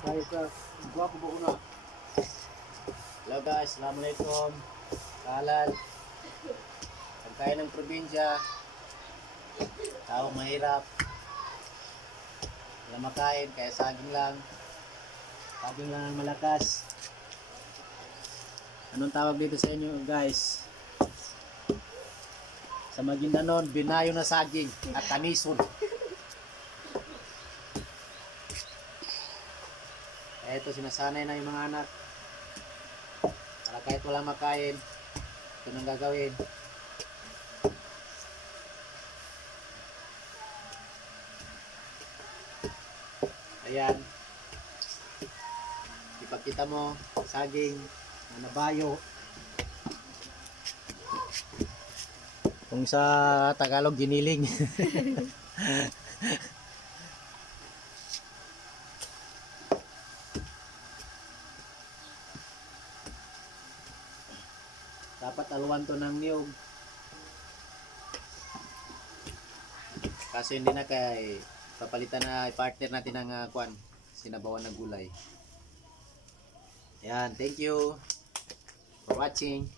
Kaya ka, gwapo ba una? Hello guys, Assalamualaikum. Kalal. Pagkain ng probinsya. Taong mahirap. Wala makain, kaya saging lang. Saging lang ang malakas. Anong tawag dito sa inyo guys? Sa Maguindanon, binayo na saging at tanison. Eto, sinasanay na yung mga anak. Para kahit walang makain, ito nang gagawin. Ayan. Ipakita mo, saging na nabayo. Kung sa Tagalog, giniling. Dapat aluan to ng niyog. Kaso hindi na kay papalitan na partner natin ng kwan, sinabawan na gulay. Yan, thank you for watching.